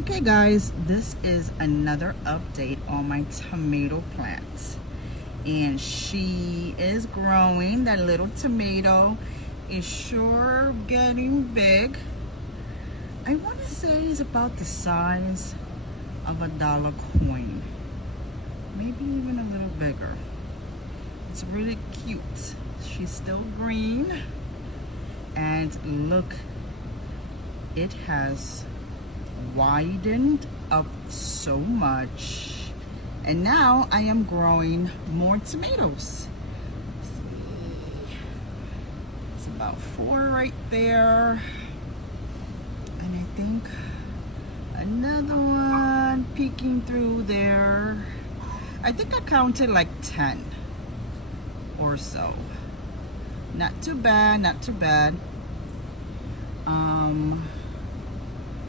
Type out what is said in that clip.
Okay guys, this is another update on my tomato plant, and she is growing. That little tomato is sure getting big. I want to say it's about the size of a dollar coin, maybe even a little bigger. It's really cute. She's still green, and look, it has widened up so much, and now I am growing more tomatoes. It's about 4 right there, and I think another one peeking through there. I think I counted like 10 or so. Not too bad, not too bad.